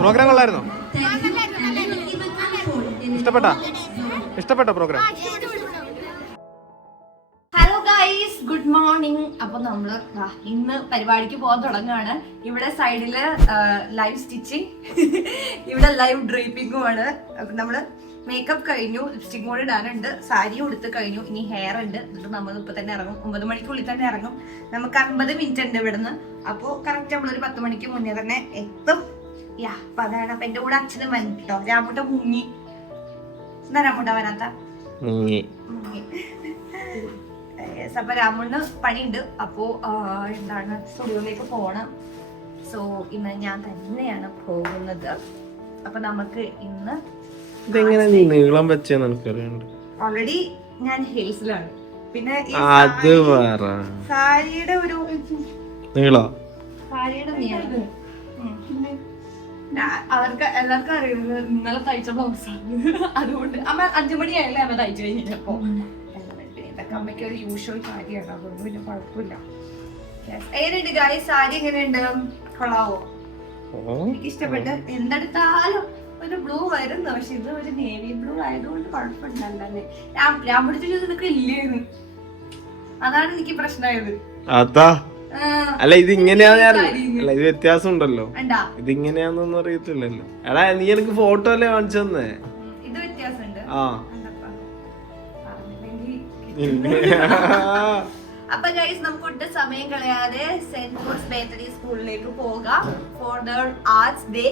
Programme കൊള്ളായിരുന്നോ? ഇഷ്ടപ്പെട്ട program? Hello guys, good morning. അപ്പൊ നമ്മള് ഇന്ന് പരിപാടിക്ക് പോകാൻ തുടങ്ങുകയാണ്. ഇവിടെ സൈഡില് ലൈവ് സ്റ്റിച്ചിങ്, ഇവിടെ ലൈവ് ഡ്രൈപ്പിംഗും ആണ്. അപ്പൊ നമ്മള് മേക്കപ്പ് കഴിഞ്ഞു, ലിപ്സ്റ്റിക് കൂടെ ഇടാനുണ്ട്, സാരി ഉടുത്ത് കഴിഞ്ഞു, ഇനി ഹെയർ ഉണ്ട്. എന്നിട്ട് നമ്മൾ ഇപ്പൊ തന്നെ ഇറങ്ങും, 9 മണിക്കുള്ളിൽ തന്നെ ഇറങ്ങും. നമുക്ക് 50 മിനിറ്റ് ഉണ്ട് ഇവിടുന്ന്. അപ്പൊ കറക്റ്റ് നമ്മളൊരു 10 മണിക്ക് മുന്നേ തന്നെ എത്തും. അപ്പൊ അതാണ്. അപ്പൊ എന്റെ കൂടെ അച്ഛനും വന്നിട്ടോ. രാമൂട്ട മുങ്ങി. എന്താ രാമൂട്ട വരാത്ത? അപ്പൊ രാമുവിന് പണിയുണ്ട്. അപ്പോ എന്താണ്, സ്റ്റുഡിയോയിലേക്ക് പോണം. സോ ഇന്ന് ഞാൻ തന്നെയാണ് പോകുന്നത്. അപ്പൊ നമുക്ക് ഇന്ന് ഓൾറെഡി ഞാൻ ഹെൽസിലാണ്. പിന്നെ സാരിയുടെ ഒരു സാരിയുടെ നീളം അവർക്ക് എല്ലാവർക്കും അറിയുന്നത് ഇന്നലെ തയ്ച്ച ബ്ലൗസാണ്. അതുകൊണ്ട് അമ്മ 5 മണിയായല്ലേ അമ്മ തയ്ച്ചു കഴിഞ്ഞപ്പോ ഇതൊക്കെ അമ്മയ്ക്ക് ഒരു യൂഷ്വൽ കാര്യമാണ്. അതുകൊണ്ട് പിന്നെ കുഴപ്പമില്ല. എങ്ങനെയുണ്ട് ഗായ്സ്? സാരി എങ്ങനെയുണ്ട്? കൊള്ളാവോ? എനിക്ക് ഇഷ്ടപ്പെട്ട്. എന്തെടുത്താലും ഒരു ബ്ലൂ വരുന്നു, പക്ഷെ ഇത് ഒരു നേവി ബ്ലൂ ആയതുകൊണ്ട് കുഴപ്പമില്ലല്ലേ. ഞാൻ പിടിച്ചിട്ട് നിനക്ക് ഇല്ലേന്ന്, അതാണ് എനിക്ക് പ്രശ്നമായത്. അതാ അല്ല, ഇത് ഇങ്ങനെയാന്ന് ഇത് വ്യത്യാസം ഉണ്ടല്ലോ. ഇതിങ്ങനെയാന്നൊന്നും അറിയത്തില്ലല്ലോ. എടാ, നീ എനിക്ക് ഫോട്ടോ അല്ലേ കാണിച്ചു തന്നെ. ഇത് വ്യത്യാസമുണ്ട്. അപ്പൊ ഗൈസ്, നമുക്ക് ഒട്ടും സമയം കളയാതെ സെന്റ് പോൾസ് ബേത്തരി സ്കൂളിലേക്ക് പോകാം for the arts day.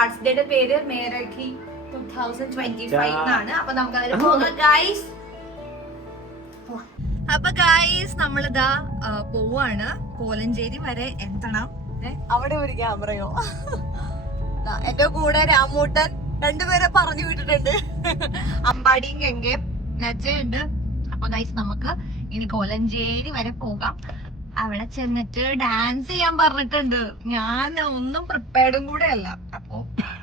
Arts ഡേയുടെ പേര് മേരഖി 2025 എന്നാണ്. അപ്പൊ നമുക്ക് അതിൽ പോകാം ഗൈസ്. അപ്പൊ ഗൈസ്, നമ്മളിതാ പോവാണ്. കോലഞ്ചേരി വരെ എത്തണം. അവിടെ ഒരു ക്യാമറയോ? എന്റെ കൂടെ രാമൂട്ടൻ രണ്ടുപേരെ പറഞ്ഞു വിട്ടിട്ടുണ്ട്. അമ്പാടിയും ഗംഗയും നജയുണ്ട്. അപ്പൊ ഗൈസ്, നമുക്ക് ഇനി കോലഞ്ചേരി വരെ പോകാം. അവിടെ ചെന്നിട്ട് ഡാൻസ് ചെയ്യാൻ പറഞ്ഞിട്ടുണ്ട്. ഞാൻ ഒന്നും പ്രിപ്പയർഡും കൂടെ അല്ല. അപ്പൊ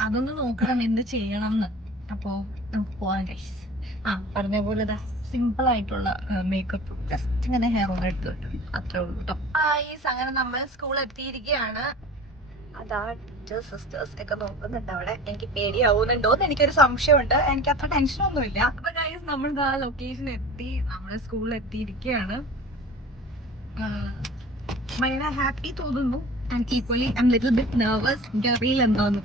അതൊന്ന് നോക്കണം എന്ത് ചെയ്യണം എന്ന്. അപ്പൊ നമുക്ക് പോവാം ഗൈസ്. പറഞ്ഞ പോലെ സിമ്പിൾ ആയിട്ടുള്ള മേക്കപ്പ്, ജസ്റ്റ് ഇങ്ങനെ ഹെയർ ഓൺ എടുത്ത് കിട്ടും, അത്രേ ഉള്ളൂ കേട്ടോ. അങ്ങനെ നമ്മൾ സ്കൂൾ എത്തിയിരിക്കുകയാണ്. അതാ ടീച്ചേഴ്സ് സിസ്റ്റേഴ്സ് ഒക്കെ നോക്കുന്നുണ്ട് അവിടെ. എനിക്ക് പേടിയാവുന്നുണ്ടോന്ന് എനിക്കൊരു സംശയമുണ്ട്. എനിക്ക് അത്ര ടെൻഷനൊന്നുമില്ല. അപ്പൊ ഗൈസ്, നമ്മൾ ആ ലൊക്കേഷൻ എത്തി, നമ്മുടെ സ്കൂളിൽ എത്തിയിരിക്കുകയാണ്. ഭയങ്കര ഹാപ്പി തോന്നുന്നു. And equally I M little bit nervous. എനിക്കറിയില്ല എന്താന്ന്.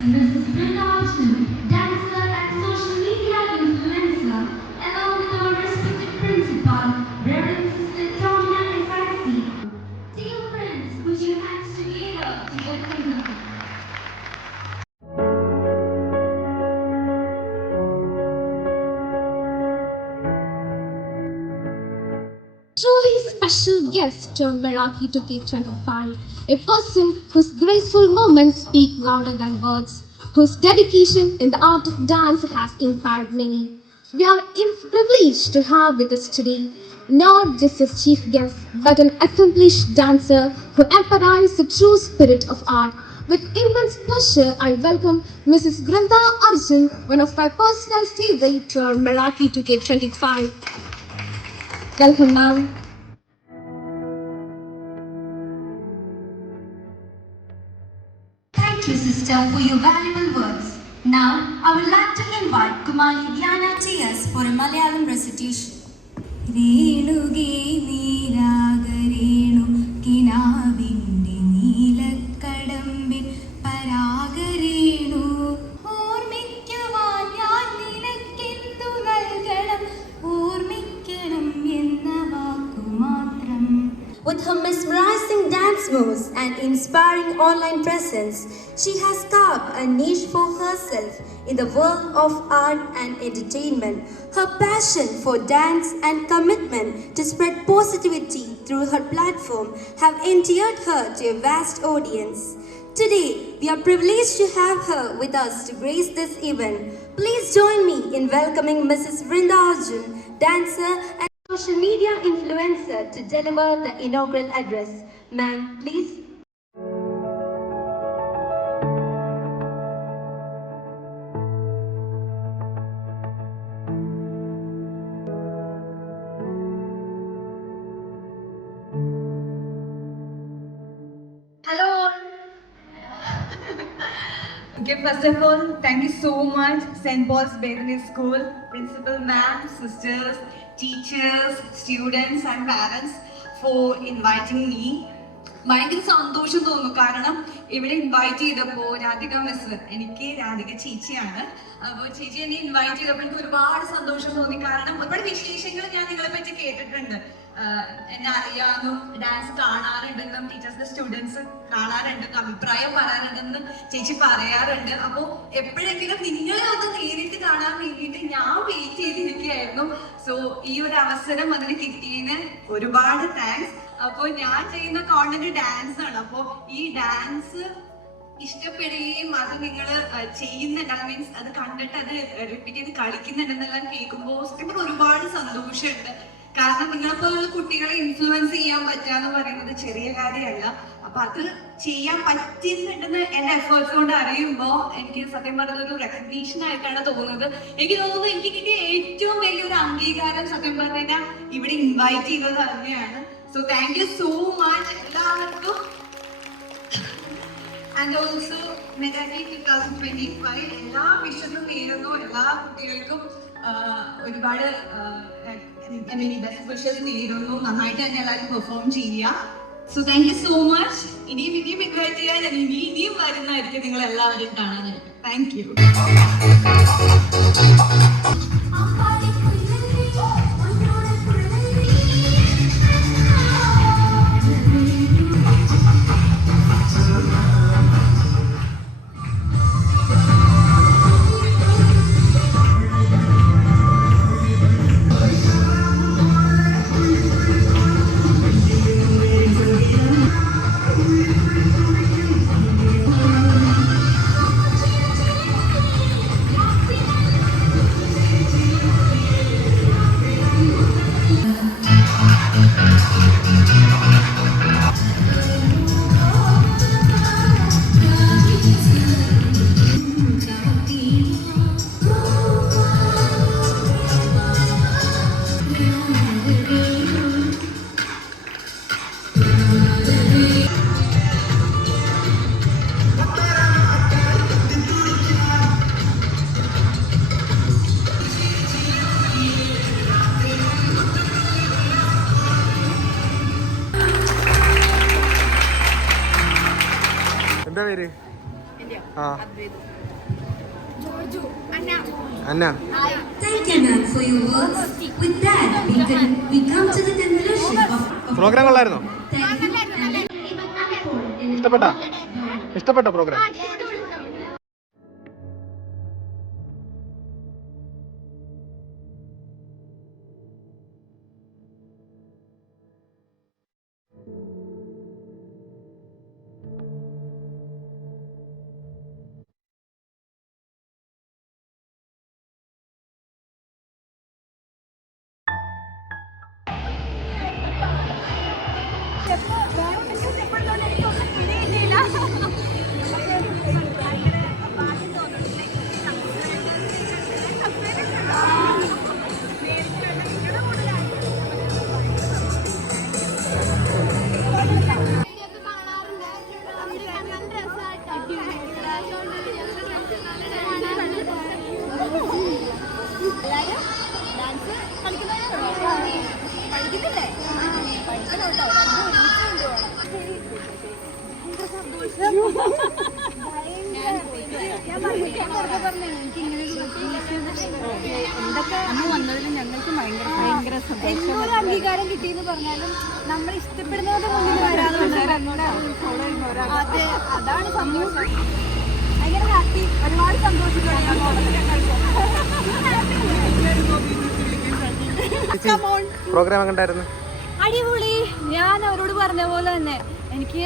Mrs. Brenda Arjun, dancer and social media influencer, along with our respected principal, Reverend Sister Tomina Efasi. Dear friends, put your hands together to welcome her. Truly special guest of Meraki 2025, a person whose graceful moments speak louder than words, whose dedication in the art of dance has inspired many. We are privileged to have with us today not just a chief guest, but an accomplished dancer who embodies the true spirit of art. With immense pleasure, I welcome Mrs. Brenda Arjun, one of my personal favorite to our Meraki 2025. Welcome, ma'am. Thank you, sister, for your valuable words. Now, I would like to invite Kumari Diana T.S. for a Malayalam recitation. Renuge Veeragarenu Kinavinde Neelakadambin Paragarenu Ormikkuvan Njan Ninakkendu Nalganam Ormikkanam enna vaakku maatram. With her mesmerizing dance moves and inspiring online presence, she has carved a niche for herself in the world of art and entertainment. Her passion for dance and commitment to spread positivity through her platform have endeared her to a vast audience. Today, we are privileged to have her with us to grace this event. Please join me in welcoming Mrs. Brenda Arjun, dancer and social media influencer, to deliver the inaugural address. Ma'am, please. Okay, first of all, thank you so much, St. Paul's Bethany School, principal ma'am, sisters, teachers, students and parents for inviting me. ഭയങ്കര സന്തോഷം തോന്നുന്നു. കാരണം ഇവിടെ invite ചെയ്തപ്പോൾ Radhika miss, എനിക്ക് രാധിക ചേച്ചിയാണ്, അപ്പോൾ ചേച്ചി എന്നെ ഇൻവൈറ്റ് ചെയ്തപ്പോൾ എനിക്ക് ഒരുപാട് സന്തോഷം തോന്നി. കാരണം ഒരുപാട് വിശേഷങ്ങൾ ഞാൻ നിങ്ങളെ പറ്റി കേട്ടിട്ടുണ്ട്. എന്നെ അറിയാവുന്നു, ഡാൻസ് കാണാറുണ്ടെന്നും ടീച്ചേഴ്സിന്റെ സ്റ്റുഡൻസ് കാണാറുണ്ടെന്നും അഭിപ്രായം പറയാറുണ്ടെന്ന് ചേച്ചി പറയാറുണ്ട്. അപ്പോൾ എപ്പോഴെങ്കിലും നിങ്ങളെ ഒന്ന് നേരിട്ട് കാണാൻ വേണ്ടിയിട്ട് ഞാൻ വെയിറ്റ് ചെയ്തിരിക്കുകയായിരുന്നു. സോ ഈ ഒരു അവസരം അതിന് കിട്ടിയതിന് ഒരുപാട് താങ്ക്സ്. അപ്പോൾ ഞാൻ ചെയ്യുന്ന കോണ്ടന്റ് ഡാൻസ് ആണ്. അപ്പോൾ ഈ ഡാൻസ് ഇഷ്ടപ്പെടുകയും അത് നിങ്ങൾ ചെയ്യുന്നുണ്ട്, മീൻസ് അത് കണ്ടിട്ട് അത് റിപ്പീറ്റ് ചെയ്ത് കളിക്കുന്നുണ്ടെന്നെല്ലാം കേൾക്കുമ്പോൾ സത്യം ഒരുപാട് സന്തോഷമുണ്ട്. കാരണം നിങ്ങളെപ്പോലുള്ള കുട്ടികളെ ഇൻഫ്ലുവൻസ് ചെയ്യാൻ പറ്റാന്ന് പറയുന്നത് ചെറിയ കാര്യമല്ല. അപ്പൊ അത് ചെയ്യാൻ പറ്റുന്നുണ്ടെന്ന് എന്റെ എഫേർട്സ് കൊണ്ട് അറിയുമ്പോൾ എനിക്ക് സത്യം പറഞ്ഞ ഒരു റെക്കഗ്നീഷൻ ആയിട്ടാണ് തോന്നുന്നത്. എനിക്ക് തോന്നുന്നത് എനിക്ക് കിട്ടിയ ഏറ്റവും വലിയൊരു അംഗീകാരം സത്യം പറഞ്ഞു കഴിഞ്ഞാൽ ഇവിടെ ഇൻവൈറ്റ് ചെയ്തത് തന്നെയാണ്. So thank you so much എല്ലാവർക്കും. ആൻഡ് ഓൾസോ മെഗാറ്റി 2025 എല്ലാ വിഷനും നേരുന്നു. എല്ലാ കുട്ടികൾക്കും ഒരുപാട് ബെസ്റ്റ് വിഷസ് നേരുന്നു. നന്നായിട്ട് തന്നെ എല്ലാവരും പെർഫോം ചെയ്യുക. So thank you so much. ഇനിയും ഇൻവൈറ്റ് ചെയ്യാൻ ഇനിയും വരുന്നതായിരിക്കും നിങ്ങൾ എല്ലാവരും കാണാനായിട്ട്. Thank you. എന്താ പേര്? അന്ന. Thank you, ma'am, for your words. With that, we come to the conclusion of program കൊള്ളായിരുന്നോ? ഇഷ്ടപ്പെട്ട പ്രോഗ്രാം? എന്തൊരു അംഗീകാരം കിട്ടിയെന്ന് പറഞ്ഞാലും നമ്മൾ ഇഷ്ടപ്പെടുന്നവരുടെ മുന്നിൽ അതെ, അതാണ് സന്തോഷം. ഭയങ്കര ഹാപ്പി, ഒരുപാട് സന്തോഷിക്കണം. പ്രോഗ്രാം എങ്ങനെയായിരുന്നു? അടിപൊളി. ഞാൻ അവരോട് പറഞ്ഞ പോലെ തന്നെ എനിക്ക്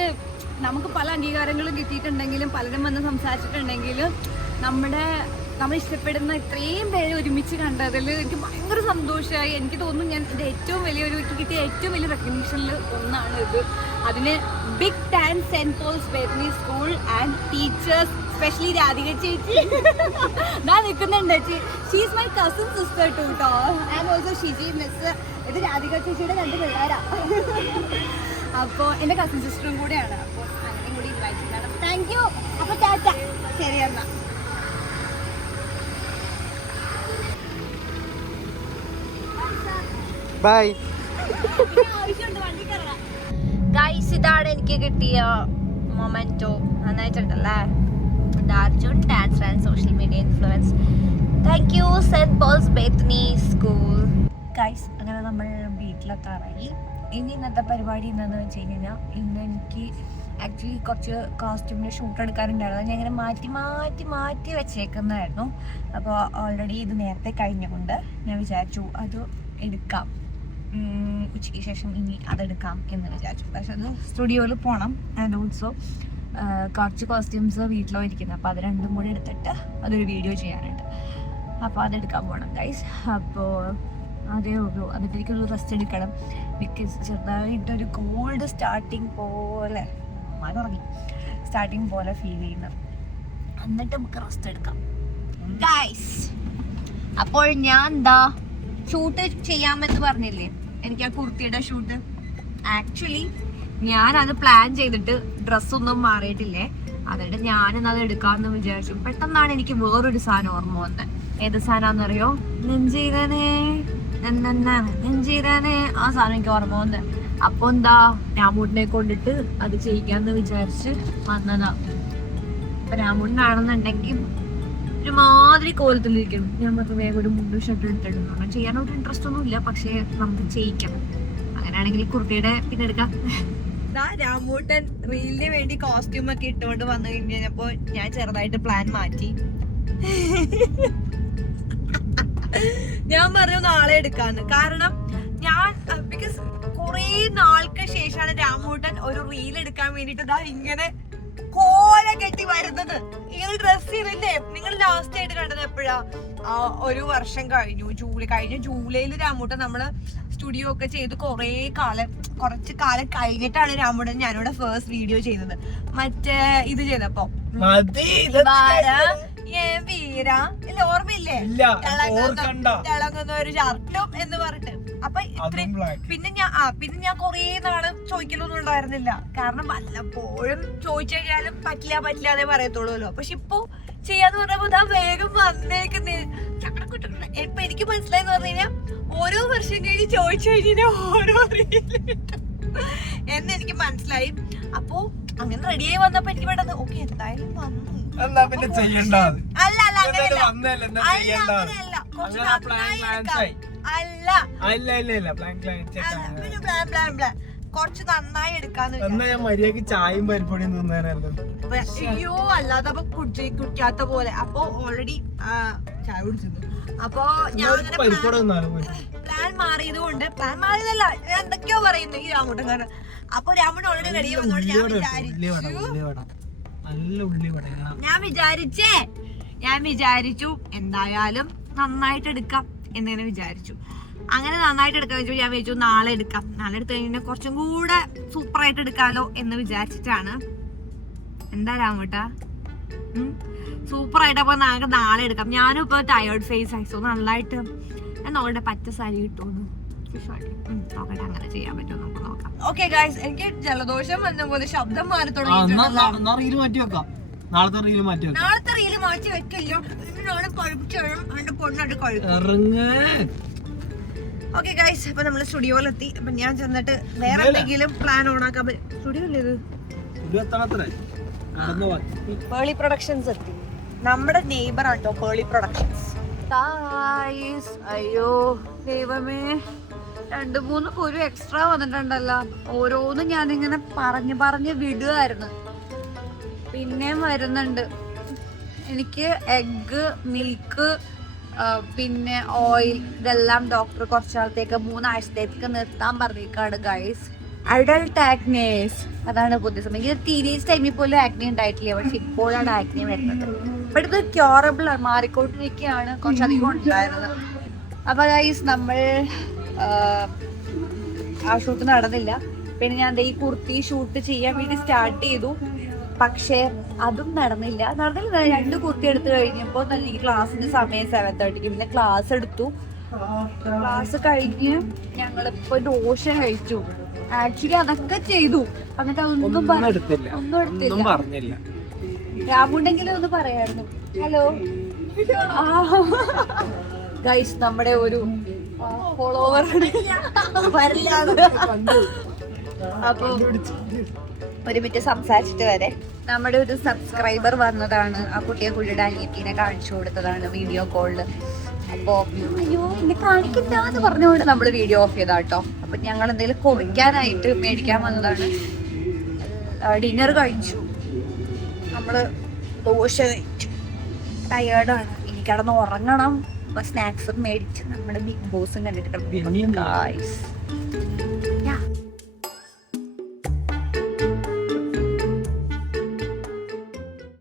നമുക്ക് പല അംഗീകാരങ്ങളും കിട്ടിയിട്ടുണ്ടെങ്കിലും പലരും വന്ന് സംസാരിച്ചിട്ടുണ്ടെങ്കിലും നമ്മൾ ഇഷ്ടപ്പെടുന്ന ഇത്രയും പേര് ഒരുമിച്ച് കണ്ടതിൽ എനിക്ക് ഭയങ്കര സന്തോഷമായി. എനിക്ക് തോന്നുന്നു ഞാൻ എൻ്റെ എനിക്ക് കിട്ടിയ ഏറ്റവും വലിയ റെക്കഗ്നീഷനിൽ ഒന്നാണ് ഇത്. അതിന് big thanks saint Paul's Bethany school and teachers, specially Radhika ചേച്ചി. ഞാൻ നിൽക്കുന്നുണ്ട്. She's my cousin sister too കേട്ടോ. And also Shiji miss. ഇത് രാധിക ചേച്ചിയുടെ 2 പിള്ളേരാണ്. അപ്പോൾ എൻ്റെ കസിൻ സിസ്റ്ററും കൂടെയാണ്. അപ്പോൾ അങ്ങനെയും കൂടി ഇൻവൈറ്റ് ചെയ്യണം. Thank you. അപ്പൊ ടാറ്റ. ശരി എന്നാ. ബൈ. ഗൈസ്, ഇതാണ് എനിക്ക് കിട്ടിയ മൊമെന്റോ. നന്നായിട്ടുണ്ടല്ലേ? Arjun dance and social media influence. Thank you saint Paul's Bethany school. Guys, അങ്ങനെ നമ്മൾ വീട്ടിലെത്താറായി. ഇനി ഇന്നത്തെ പരിപാടി എന്താണെന്ന് വെച്ച് കഴിഞ്ഞാൽ, ഇന്ന് എനിക്ക് ആക്ച്വലി കുറച്ച് കോസ്റ്റ്യൂമിൻ്റെ ഷൂട്ട് എടുക്കാറുണ്ടായിരുന്നു. ഞാൻ ഇങ്ങനെ മാറ്റി വെച്ചേക്കുന്നതായിരുന്നു. അപ്പോൾ ഓൾറെഡി ഇത് നേരത്തെ കഴിഞ്ഞുകൊണ്ട് ഞാൻ വിചാരിച്ചു അത് എടുക്കാം, ഉച്ചയ്ക്ക് ശേഷം ഇനി അതെടുക്കാം എന്ന് വിചാരിച്ചു. പക്ഷെ അത് സ്റ്റുഡിയോയിൽ പോകണം. ആൻഡ് ഓൾസോ കുറച്ച് കോസ്റ്റ്യൂംസ് വീട്ടിലോ ഇരിക്കുന്നത്, അപ്പോൾ അത് രണ്ടും കൂടി എടുത്തിട്ട് അതൊരു വീഡിയോ ചെയ്യാനുണ്ട്. അപ്പോൾ അതെടുക്കാൻ പോകണം ഗൈസ്. അപ്പോൾ അതേ ഉള്ളൂ. അതിൻ്റെ എനിക്കൊരു റെസ്റ്റ് എടുക്കണം. ബിക്കോസ് ചെറുതായിട്ടൊരു കോൾഡ് സ്റ്റാർട്ടിങ് പോലെ ഫീൽ ചെയ്യുന്നത്. എന്നിട്ട് നമുക്ക് റെസ്റ്റ് എടുക്കാം ഗൈസ്. അപ്പോൾ ഞാൻ എന്താ ഷൂട്ട് ചെയ്യാമെന്ന് പറഞ്ഞില്ലേ, എനിക്ക് ആ കുർത്തിയുടെ ഷൂട്ട്. ആക്ച്വലി ഞാനത് പ്ലാൻ ചെയ്തിട്ട് ഡ്രസ്സൊന്നും മാറിയിട്ടില്ലേ, എന്നിട്ട് ഞാനിന്നത് എടുക്കാമെന്ന് വിചാരിച്ചു. പെട്ടെന്നാണ് എനിക്ക് വേറൊരു സാധനം ഓർമ്മ വന്നത്. ഏത് സാധനമാണെന്നറിയോ? നെഞ്ചീരനെ ആ സാധനം എനിക്ക് ഓർമ്മ വന്നത്. അപ്പൊ എന്താ, രാമൂട്ടിനെ കൊണ്ടിട്ട് അത് ചെയ്യിക്കാന്ന് വിചാരിച്ച് വന്നതാ. അപ്പൊ രാമൂട്ടിനാണെന്നുണ്ടെങ്കിൽ ഒരുമാതിരി കോലത്തിലിരിക്കണം. ഞാൻ പറഞ്ഞു വേഗം ഒരു മുണ്ട് ഷർട്ട് എടുത്തിടുന്നു. ചെയ്യാനൊരു ഇൻട്രസ്റ്റ് ഒന്നും ഇല്ല, പക്ഷെ നമുക്ക് ചെയ്യിക്കാം. അങ്ങനെയാണെങ്കിൽ കുർത്തിയുടെ പിന്നെ എടുക്കാം. രാമൂട്ടൻ റീലിന് വേണ്ടി കോസ്റ്റ്യൂം ഒക്കെ ഇട്ടുകൊണ്ട് വന്നു കഴിഞ്ഞപ്പോ ഞാൻ ചെറുതായിട്ട് പ്ലാൻ മാറ്റി. ഞാൻ പറഞ്ഞു നാളെ എടുക്കാന്ന്. കാരണം ഞാൻ ബിക്കോസ് കുറെ നാൾക്ക് ശേഷമാണ് രാമൂട്ടൻ ഒരു റീൽ എടുക്കാൻ വേണ്ടിട്ട് ഇങ്ങനെ കോല കെട്ടി വരുന്നത്. ഇങ്ങനെ ഡ്രസ് ചെയ്തില്ലേ? നിങ്ങൾ ലാസ്റ്റ് ആയിട്ട് കണ്ടത് എപ്പോഴാ? ഒരു വർഷം കഴിഞ്ഞു. ജൂലൈയിൽ രാമൂട്ടൻ നമ്മള് സ്റ്റുഡിയോ ഒക്കെ ചെയ്ത് കുറച്ച് കാലം കഴിഞ്ഞിട്ടാണ് രാമൂട്ടൻ ഞാനിവിടെ ഫസ്റ്റ് വീഡിയോ ചെയ്തത്. മറ്റേ ഇത് ചെയ്തപ്പോ വീര ഇല്ല, ഓർമ്മയില്ലേ? തിളങ്ങുന്ന ഒരു ഷർട്ടും എന്ന് പറഞ്ഞിട്ട്. അപ്പൊ ഇത്രയും പിന്നെ ഞാൻ കൊറേ നാള് ചോദിക്കലൊന്നും ഉണ്ടായിരുന്നില്ല. കാരണം വല്ലപ്പോഴും ചോദിച്ചു കഴിഞ്ഞാലും പറ്റില്ല അതേ പറയത്തുള്ളൂല്ലോ. പക്ഷെ ഇപ്പൊ ചെയ്യാന്ന് പറഞ്ഞപ്പോ വേഗം വന്നേക്കുന്നേ. ഇപ്പൊ എനിക്ക് മനസ്സിലായെന്ന് പറഞ്ഞു കഴിഞ്ഞാൽ ഓരോ വർഷം കഴിഞ്ഞ് ചോദിച്ചു കഴിഞ്ഞാൽ ഓരോ എന്ന് എനിക്ക് മനസ്സിലായി. അപ്പൊ അങ്ങനെ റെഡിയായി വന്നപ്പോ എനിക്ക് പെട്ടെന്ന് ഓക്കെ എന്തായാലും വന്നു. അല്ല കുറച്ച് നന്നായി എടുക്കാന്ന്. ചായയും പരിപ്പൊടിയും തിന്നാനായിരുന്നു. അയ്യോ, അല്ലാതെ കുടിക്കാത്ത പോലെ. അപ്പൊ ഓൾറെഡി ചായ കുടിച്ചിരുന്നു. അപ്പൊ ഞാൻ പ്ലാൻ മാറിയത് കൊണ്ട്, പ്ലാൻ മാറിയതല്ല, ഞാൻ എന്തൊക്കെയോ പറയുന്നു ഈ രാമൂട്ടൻ കാരണം. അപ്പൊ രാമൂട്ടൻ ഓൾറെഡി റെഡി വന്നോണ്ട് ഞാൻ വിചാരിച്ചു എന്തായാലും നന്നായിട്ട് എടുക്കാം എന്നിങ്ങനെ വിചാരിച്ചു. അങ്ങനെ നന്നായിട്ട് എടുക്കാൻ വെച്ചു. ഞാൻ വിചാരിച്ചു നാളെ എടുക്കാം. നാളെ എടുത്തു കഴിഞ്ഞാൽ കുറച്ചും കൂടെ സൂപ്പറായിട്ട് എടുക്കാലോ എന്ന് വിചാരിച്ചിട്ടാണ്. എന്താ രാമൂട്ടാ സൂപ്പറായിട്ട്? അപ്പൊ നമുക്ക് നാളെ എടുക്കാം. ഞാനും ഇപ്പൊ ടയേർഡ് ഫേസ് ആയി. സോ നന്നായിട്ട് ഞാൻ നോക്കട്ടെ പച്ച സാരി കിട്ടുമെന്ന് നോക്കട്ടെ, അങ്ങനെ ചെയ്യാൻ പറ്റുമോ നമുക്ക് നോക്കാം. ഓക്കെ ഗൈസ്, എനിക്ക് ജലദോഷം വന്ന പോലെ ശബ്ദം മാറി തുടങ്ങി. നാളത്തെ റീല് മാറ്റി വെക്കില്ലോ. ഓക്കെ ഗൈസ്, അപ്പൊ നമ്മള് സ്റ്റുഡിയോയിലെത്തി. അപ്പൊ ഞാൻ ചെന്നിട്ട് വേറെ എന്തെങ്കിലും പ്ലാൻ ഓണാക്കാൻ പറ്റും. സ്റ്റുഡിയോ പേളി പ്രൊഡക്ഷൻസ് എത്തി. നമ്മുടെ നെയ്ബർ ആട്ടോ പേളി പ്രൊഡക്ഷൻസ്. അയ്യോ ദൈവമേ, 2-3 കുരു എക്സ്ട്രാ വന്നിട്ടുണ്ടല്ലോ. ഓരോന്നും ഞാനിങ്ങനെ പറഞ്ഞ് വിടുകയായിരുന്നു. പിന്നെയും വരുന്നുണ്ട്. എനിക്ക് എഗ്, മിൽക്ക്, പിന്നെ ഓയിൽ, ഇതെല്ലാം ഡോക്ടർ കുറച്ചാളത്തേക്ക് 3 ആഴ്ചത്തേക്ക് നിർത്താൻ പറഞ്ഞേക്കാണ് ഗൈസ്. അഡൾട്ട് ആക്നേസ്, അതാണ് പുതിയ സമയം. ഇത് ടീനേജ് ടൈമിൽ പോലും ആക്നെ ഉണ്ടായിട്ടില്ല, പക്ഷെ ഇപ്പോഴാണ് ആക്നെ വരുന്നത്. ബട്ട് ഇത് ക്യൂറബിൾ ആണ്, മാറിക്കൊണ്ടിരിക്കുകയാണ്. കുറച്ചധികം ഉണ്ടായിരുന്നത്. അപ്പൊ ഗൈസ് നമ്മൾ ആ ഷൂട്ട് നടന്നില്ല. പിന്നെ ഞാൻ ഈ കുർത്തി ഷൂട്ട് ചെയ്യാൻ വേണ്ടി സ്റ്റാർട്ട് ചെയ്തു. പക്ഷേ അതും നടന്നില്ല. 2 കുർത്തി എടുത്തു കഴിഞ്ഞപ്പോൾ ഈ ക്ലാസ്സിന്റെ സമയം 7:30. പിന്നെ ക്ലാസ് എടുത്തു. ക്ലാസ് കഴിഞ്ഞ് ഞങ്ങളിപ്പോ ദോശ കഴിച്ചു. ആക്ച്വലി അതൊക്കെ ചെയ്തു. എന്നിട്ട് ഒന്നും പറഞ്ഞില്ല. രാമുണ്ടെങ്കിലും ഒന്ന് പറയായിരുന്നു. ഹലോ ഗൈസ്, നമ്മുടെ ഒരു ഫോളോവർ അപ്പൊ ഒരു മിനിറ്റ് സംസാരിച്ചിട്ട് വരെ. നമ്മുടെ ഒരു സബ്സ്ക്രൈബർ വന്നതാണ്, ആ കുട്ടിയെ കുട്ടിയുടെ അനിയത്തിനെ കാണിച്ചു കൊടുത്തതാണ് വീഡിയോ കോളില്. അപ്പോ അയ്യോ എന്നെ കാണിക്കില്ല എന്ന് പറഞ്ഞുകൊണ്ട് നമ്മള് വീഡിയോ ഓഫ് ചെയ്താട്ടോ. അപ്പൊ ഞങ്ങൾ എന്തെങ്കിലും കുറിക്കാനായിട്ട് മേടിക്കാൻ വന്നതാണ്. ഡിന്നർ കഴിച്ചു, നമ്മള് ദോശ കഴിച്ചു. ടയേർഡാണ്, ഇനി കിടന്ന് ഉറങ്ങണം. അപ്പൊ സ്നാക്സും മേടിച്ച് നമ്മുടെ ബിഗ് ബോസും കണ്ടിട്ട്